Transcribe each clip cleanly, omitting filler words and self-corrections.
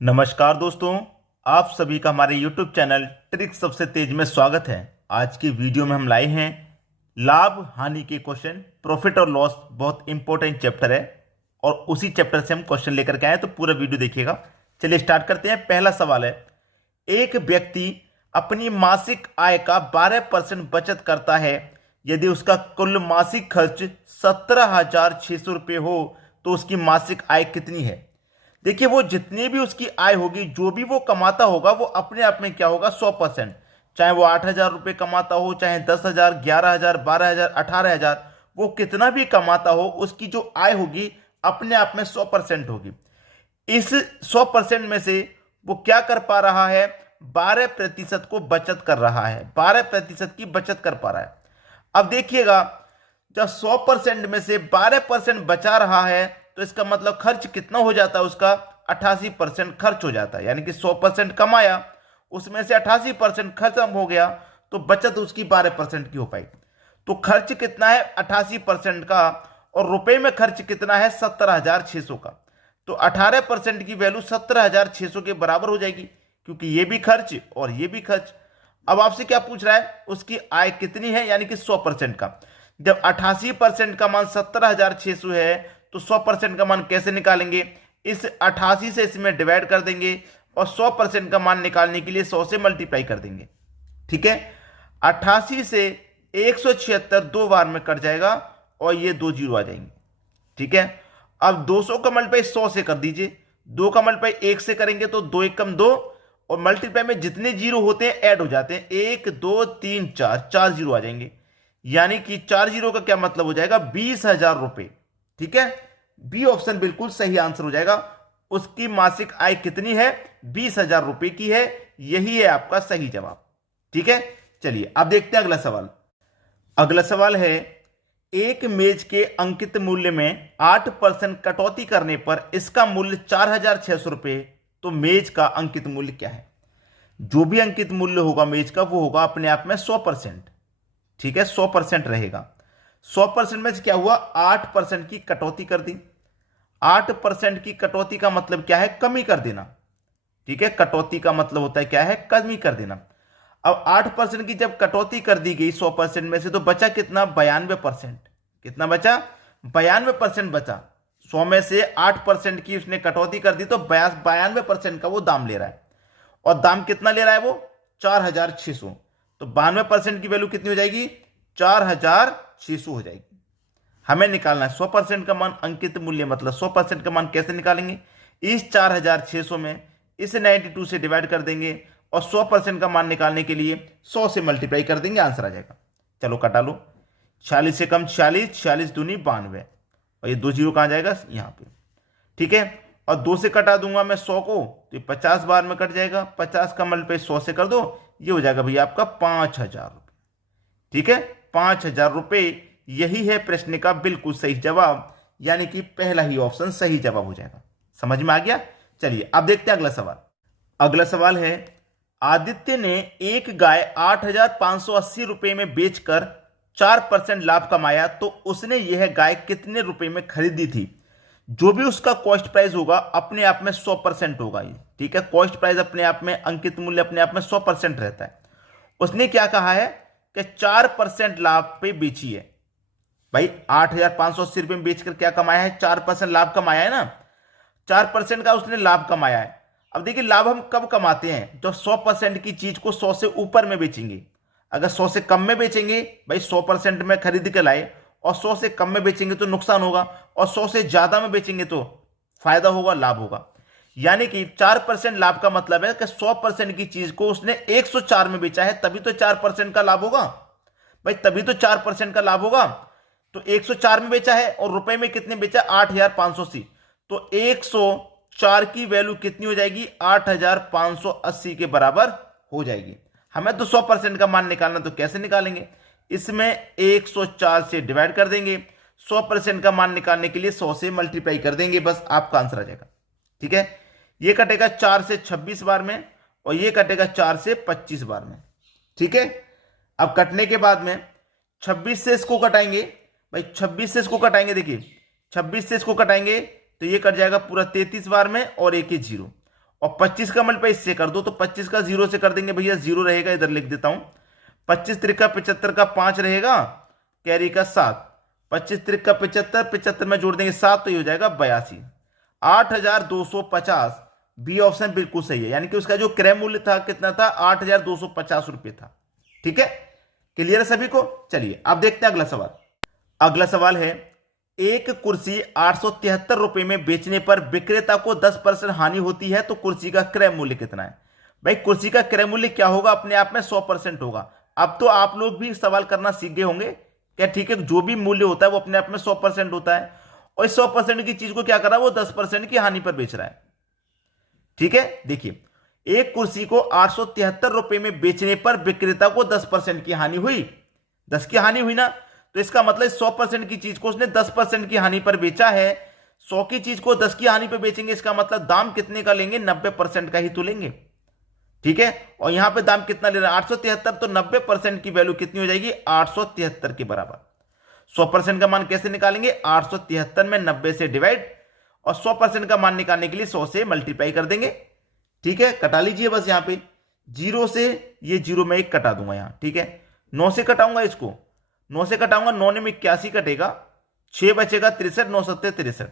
नमस्कार दोस्तों, आप सभी का हमारे YouTube चैनल ट्रिक सबसे तेज में स्वागत है। आज की वीडियो में हम लाए हैं लाभ हानि के क्वेश्चन। प्रॉफिट और लॉस बहुत इंपॉर्टेंट चैप्टर है और उसी चैप्टर से हम क्वेश्चन लेकर के आए, तो पूरा वीडियो देखिएगा। चलिए स्टार्ट करते हैं। पहला सवाल है, एक व्यक्ति अपनी मासिक आय का 12% बचत करता है। यदि उसका कुल मासिक खर्च 17,600 रुपये हो तो उसकी मासिक आय कितनी है। देखिए, वो जितनी भी उसकी आय होगी, जो भी वो कमाता होगा, वो अपने आप में क्या होगा, 100%। चाहे वो 8,000 रुपये कमाता हो, चाहे 10,000, 11,000, 12,000, 18,000, वो कितना भी कमाता हो, उसकी जो आय होगी अपने आप में 100% होगी। इस 100% में से वो क्या कर पा रहा है, 12% को बचत कर रहा है, 12% की बचत कर पा रहा है। अब देखिएगा, जब 100% में से 12% बचा रहा है तो इसका मतलब खर्च कितना हो जाता है, उसका 88% खर्च हो जाता है। यानी कि 100% कमाया, उसमें से 88% खत्म हो गया, तो बचत उसकी 12% की हो पाई। तो खर्च कितना है, 88% का, और रुपए में खर्च कितना है, 17,600 का। तो 18% की वैल्यू 17,600 के बराबर हो जाएगी, क्योंकि ये भी खर्च और ये भी खर्च। अब आपसे क्या पूछ रहा है, उसकी आय कितनी है, यानी कि 100% का। जब 88% का मान 17,600 है तो 100% का मान कैसे निकालेंगे, इस 88 से इसमें डिवाइड कर देंगे और 100% का मान निकालने के लिए 100 से मल्टीप्लाई कर देंगे। ठीक है, 88 से 176 दो बार में कट जाएगा और ये दो जीरो आ जाएंगे। ठीक है, अब 200 का मल्टीप्लाई 100 से कर दीजिए, 2 का मल्टीप्लाई 1 से करेंगे तो 2 1 कम 2, और मल्टीप्लाई में जितने जीरो होते हैं ऐड हो जाते हैं, 1 2 3 4, 4 जीरो आ जाएंगे। यानी कि 4 जीरो का क्या मतलब हो जाएगा, 20,000 रुपए। ठीक है, बी ऑप्शन बिल्कुल सही आंसर हो जाएगा। उसकी मासिक आय कितनी है, 20,000 रुपए की है। यही है आपका सही जवाब। ठीक है, चलिए अब देखते हैं अगला सवाल। अगला सवाल है, एक मेज के अंकित मूल्य में 8% कटौती करने पर इसका मूल्य 4,600 रुपए, तो मेज का अंकित मूल्य क्या है। जो भी अंकित मूल्य होगा मेज का, वो होगा अपने आप में 100%। ठीक है, 100% रहेगा। 100% में से क्या हुआ, 8% की कटौती कर दी। 8% की कटौती का मतलब क्या है, कमी कर देना। ठीक है, कटौती का मतलब होता है क्या है, कमी कर देना। अब 8% की जब कटौती कर दी गई 100% में से, तो बचा कितना, 92%। कितना बचा, 92% बचा। 100 में से 8% की उसने कटौती कर दी, तो 92% का वो दाम ले रहा है। और दाम कितना ले रहा है वो, 4,600। तो 92% की वैल्यू कितनी हो जाएगी, 4,600 हो जाएगी। हमें निकालना है 100% का मान, अंकित मूल्य मतलब 100% का मान कैसे निकालेंगे, इस 4,600 में इस 92 से डिवाइड कर देंगे और 100% का मान निकालने के लिए 100 से मल्टीप्लाई कर देंगे, आंसर आ जाएगा। चलो कटा लो, 46 से कम 46, 46 दूनी 92, और ये दो जीरो कहाँ जाएगा, यहाँ पे। ठीक है, और 2 से कटा दूंगा मैं 100 को, तो ये 50 बार में कट जाएगा। 50 का मल्टीप्लाई 100 से कर दो, ये हो जाएगा भैया आपका 5,000 रुपये। ठीक है, 5,000 रुपये। यही है प्रश्न का बिल्कुल सही जवाब, यानी कि पहला ही ऑप्शन सही जवाब हो जाएगा। समझ में आ गया। चलिए अब देखते हैं अगला सवाल। अगला सवाल है, आदित्य ने एक गाय 8,580 रुपये में बेचकर 4% लाभ कमाया, तो उसने यह गाय कितने रुपए में खरीदी थी। जो भी उसका कॉस्ट प्राइस होगा अपने आप में 100% होगा ये। ठीक है, कॉस्ट प्राइस अपने आप में, अंकित मूल्य अपने आप में 100% रहता है। उसने क्या कहा है कि 4% लाभ पे बेची है। भाई 8,580 रुपये में बेचकर क्या कमाया है, 4% लाभ कमाया है ना। 4% का उसने लाभ कमाया है। अब देखिए, लाभ हम कब कमाते हैं, जब 100% की चीज को 100 से ऊपर में बेचेंगे। अगर 100 से कम में बेचेंगे, भाई 100% में खरीद के लाए और 100 से कम में बेचेंगे तो नुकसान होगा, और 100 से ज्यादा में बेचेंगे तो फायदा होगा, लाभ होगा। यानी कि 4% लाभ का मतलब है कि 100% की चीज को उसने 104 में बेचा है, तभी तो 4% का लाभ होगा। भाई तभी तो 4% का लाभ होगा। तो 104 में बेचा है और रुपए में कितने बेचा, 8,580। तो 104 की वैल्यू कितनी हो जाएगी, 8,580 के बराबर हो जाएगी। हमें तो 100% का मान निकालना, तो कैसे निकालेंगे, इसमें 104 से डिवाइड कर देंगे, 100% का मान निकालने के लिए 100 से मल्टीप्लाई कर देंगे, बस आपका आंसर आ जाएगा। ठीक है, ये कटेगा 4 से 26 बार में और ये कटेगा 4 से 25 बार में। ठीक है, अब कटने के बाद में 26 से इसको कटाएंगे। भाई 26 से इसको कटाएंगे, देखिए 26 से इसको कटाएंगे तो ये कट जाएगा पूरा 33 बार में और एक ही जीरो, और 25 का मल्टीप्लाई इससे कर दो, तो 25 का 0 से कर देंगे भैया, 0 रहेगा, इधर लिख देता हूं। 25 त्रिका 75 का 5 रहेगा, कैरी का 7, 25 त्रिका 75, 75 में जोड़ देंगे 7, तो ये हो जाएगा 82। 8,250 बी ऑप्शन बिल्कुल सही है, यानी कि उसका जो क्रय मूल्य था कितना था, 8,250 रुपये था। ठीक है, क्लियर है सभी को। चलिए अब देखते हैं अगला सवाल। अगला सवाल है, एक कुर्सी 873 रुपए में बेचने पर विक्रेता को 10% हानि होती है, तो कुर्सी का क्रय मूल्य कितना है? भाई कुर्सी का क्रय मूल्य क्या होगा, अपने आप में 100% होगा। अब तो आप लोग भी सवाल करना सीख गए होंगे क्या? ठीक है, जो भी मूल्य होता है वो अपने आप में 100% होता है, और इस 100% की चीज को क्या कर रहा है, वो 10% की हानि पर बेच रहा है। ठीक है, देखिए एक कुर्सी को 873 रुपए में बेचने पर विक्रेता को 10% की हानि हुई, 10 की हानि हुई ना, तो इसका मतलब 100% की चीज को उसने 10% की हानि पर बेचा है। 100 की चीज को 10 की हानि पर बेचेंगे, इसका मतलब दाम कितने का लेंगे, 90% का ही तो लेंगे। ठीक है, और यहां पे दाम कितना ले रहा है, 873, तो 90% की वैल्यू कितनी हो जाएगी, 873 के बराबर। 100% का मान कैसे निकालेंगे, 873 में 90 से डिवाइड, और 100% का मान निकालने के लिए 100 से मल्टीप्लाई कर देंगे। ठीक है, कटा लीजिए बस, यहां पे 0 से ये 0 में 1 कटा दूंगा यहां। ठीक है, 9 से कटाऊंगा इसको, 9 से कटाऊंगा, 9 में 81 कटेगा, 6 बचेगा 63, 9 सत्ते 63।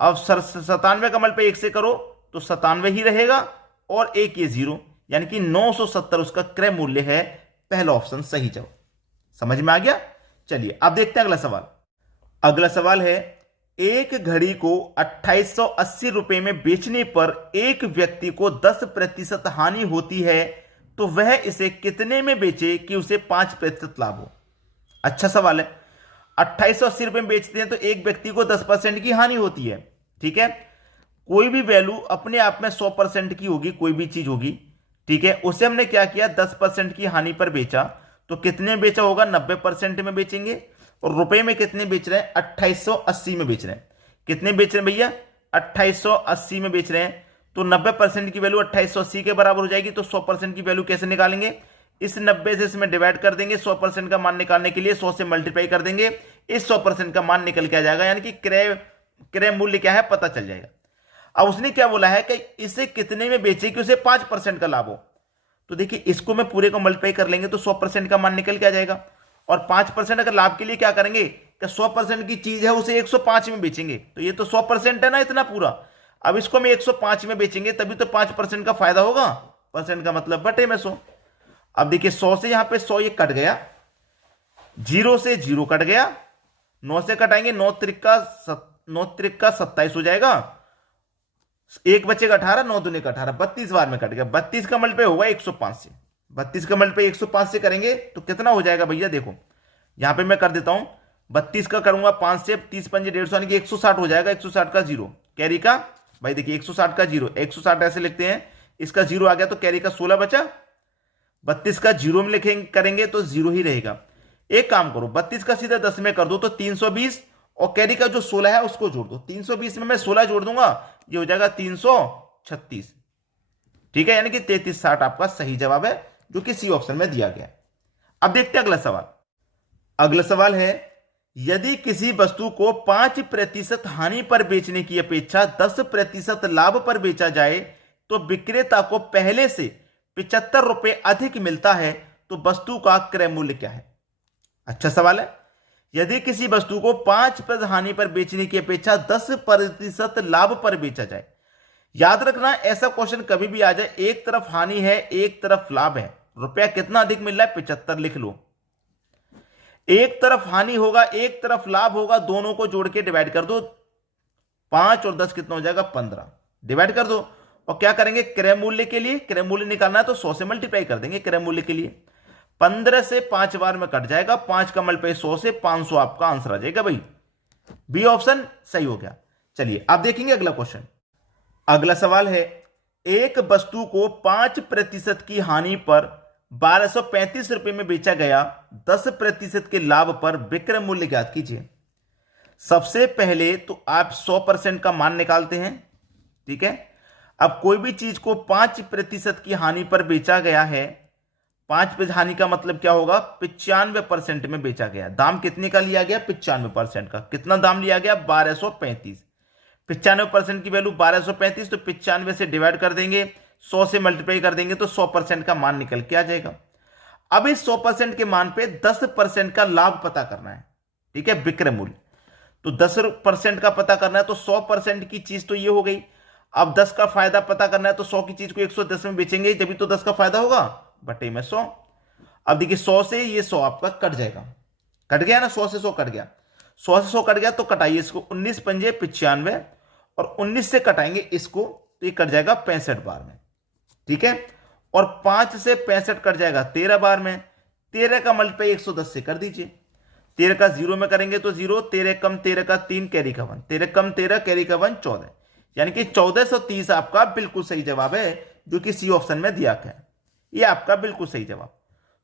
अब 97 का मल्टीप्लाई 1 से करो तो 97 ही रहेगा, और एक ये 0, यानी कि 970 उसका क्रय मूल्य है। पहला ऑप्शन सही जवाब। समझ में आ गया। चलिए अब देखते हैं अगला सवाल। अगला सवाल है, एक घड़ी को 2880 रुपए में बेचने पर एक व्यक्ति को 10% हानि होती है, तो वह इसे कितने में बेचे कि उसे 5% लाभ हो? अच्छा सवाल है। 2880 रुपए में बेचते हैं तो एक व्यक्ति को 10% की हानि होती है। ठीक है, कोई भी वैल्यू अपने आप में 100% की होगी, कोई भी चीज होगी। ठीक है, उसे हमने क्या किया, 10% की हानि पर बेचा, तो कितने में बेचा होगा, 90% में बेचेंगे। और रुपए में कितने बेच रहे हैं, 2880 में बेच रहे हैं। कितने बेच रहे हैं भैया, 2880 में बेच रहे हैं, तो 90% की वैल्यू 2880 के बराबर हो जाएगी। तो 100% की वैल्यू कैसे निकालेंगे, इस 90 से इसमें डिवाइड कर देंगे, 100% का मान निकालने के लिए 100 से मल्टीप्लाई कर देंगे, इस 100% का मान निकल के आ जाएगा, यानी कि क्रय मूल्य क्या है पता चल जाएगा। अब उसने क्या बोला है कि इसे कितने में बेचे कि उसे 5% का लाभ हो, तो देखिए इसको मैं पूरे को मल्टीप्लाई कर लेंगे तो 100% का मान निकल के आ जाएगा। और 5% अगर लाभ के लिए क्या करेंगे कि 100% की चीज है उसे 105 में बेचेंगे, तो ये तो 100% है ना इतना पूरा। अब इसको मैं 105 में बेचेंगे तभी तो 5% का फायदा होगा, परसेंट का मतलब बटे में 100। अब देखिए 100 से यहां पे 100 ये कट गया, 0 से 0 कट गया, 9 से कटाएंगे, 9 त्रिका 27 हो जाएगा, एक बचेगा 18, 9 दूने का 18, 32 बार में कट गया। 32 का मल्टीप्लाई होगा 105 से, 32 का मल्टीप्लाई 105 से करेंगे तो कितना हो जाएगा भैया, देखो यहां पे मैं कर देता हूं, 32 का करूंगा 5 से, 30 पंजे 150, यानी कि 160 हो जाएगा। 160 का 0 कैरी का, भाई देखिए 160 का 0, 160 ऐसे लिखते हैं, इसका 0 आ गया तो कैरी का 16 बचा। 32 का 0 में लिखेंगे करेंगे तो 0 ही रहेगा। एक काम करो, 32 का सीधा 10 में कर दो तो 320, और कैरी का जो 16 है उसको जोड़ दो, 320 में मैं 16 जोड़ दूंगा, ये हो जाएगा 336। ठीक है, यानी कि 3360 आपका सही जवाब है, जो कि सी ऑप्शन में दिया गया। अब देखते हैं अगला सवाल। अगला सवाल है, यदि किसी वस्तु को 5% हानि पर बेचने की अपेक्षा 10% लाभ पर बेचा जाए तो विक्रेता को पहले से 75 रुपए अधिक मिलता है, तो वस्तु का क्रय मूल्य क्या है? अच्छा सवाल है। यदि किसी वस्तु को 5% हानि पर बेचने की अपेक्षा 10% लाभ पर बेचा जाए, याद रखना ऐसा क्वेश्चन कभी भी आ जाए, एक तरफ हानि है एक तरफ लाभ है, रुपया कितना अधिक मिल रहा है, 75 लिख लो। एक तरफ हानि होगा एक तरफ लाभ होगा, दोनों को जोड़ के डिवाइड कर दो, 5 और 10 कितना हो जाएगा, 15, डिवाइड कर दो। और क्या करेंगे, क्रय मूल्य के लिए, क्रय मूल्य निकालना है तो 100 से मल्टीप्लाई कर देंगे क्रय मूल्य के लिए। 15 से 5 बार में कट जाएगा, 5 का मल्टीप्लाई 100 से 500 आपका आंसर आ जाएगा भाई, बी ऑप्शन सही हो गया। चलिए आप देखेंगे अगला क्वेश्चन। अगला सवाल है, एक वस्तु को 5% की हानि पर 1235 रुपए में बेचा गया, 10% के लाभ पर विक्रय मूल्य ज्ञात कीजिए। सबसे पहले तो आप 100% का मान निकालते हैं। ठीक है, अब कोई भी चीज को 5% की हानि पर बेचा गया है, 5% हानि का मतलब क्या होगा, 95% में बेचा गया। दाम कितने का लिया गया, 95% का। कितना दाम लिया गया, 1235। 95% की वैल्यू 1235, तो 95 से डिवाइड कर देंगे, 100 से मल्टीप्लाई कर देंगे तो 100% का मान निकल के आ जाएगा। अब इस 100% के मान पे 10% का लाभ पता करना है, ठीक है, विक्रय मूल्य। तो 10% का पता करना है तो 100% की चीज तो ये हो गई। अब 10 का फायदा पता करना है तो 100 की चीज को 110 में बेचेंगे तभी तो 10 का फायदा होगा, बटे में 100। अब देखिए 100 से ये 100 आपका कट जाएगा, कट गया ना, 100 से 100 कट गया, 100 से 100 कट गया तो कटाइए इसको, 19 पंजे 95 और 19 से कटाएंगे इसको तो ये कट जाएगा 65 बार में, ठीक है। और 5 से 65 कट जाएगा 13 बार में, 13 का मल्टीप्लाई 110 से कर दीजिए, 13 का 0 में करेंगे तो 0, 13 कम 13 का 3 कैरी का 1, 13 कम 13 कैरी का 1 14, यानी कि 1430 आपका बिल्कुल सही जवाब है, जो कि सी ऑप्शन में दिया गया है, ये आपका बिल्कुल सही जवाब।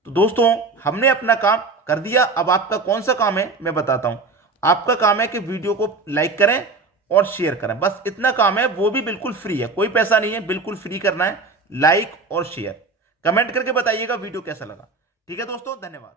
तो दोस्तों हमने अपना काम कर दिया, अब आपका कौन सा काम है मैं बताता हूं। आपका काम है कि वीडियो को लाइक करें और शेयर करें, बस इतना काम है, वो भी बिल्कुल फ्री है, कोई पैसा नहीं है, बिल्कुल फ्री करना है, लाइक और शेयर। कमेंट करके बताइएगा वीडियो कैसा लगा। ठीक है दोस्तों, धन्यवाद।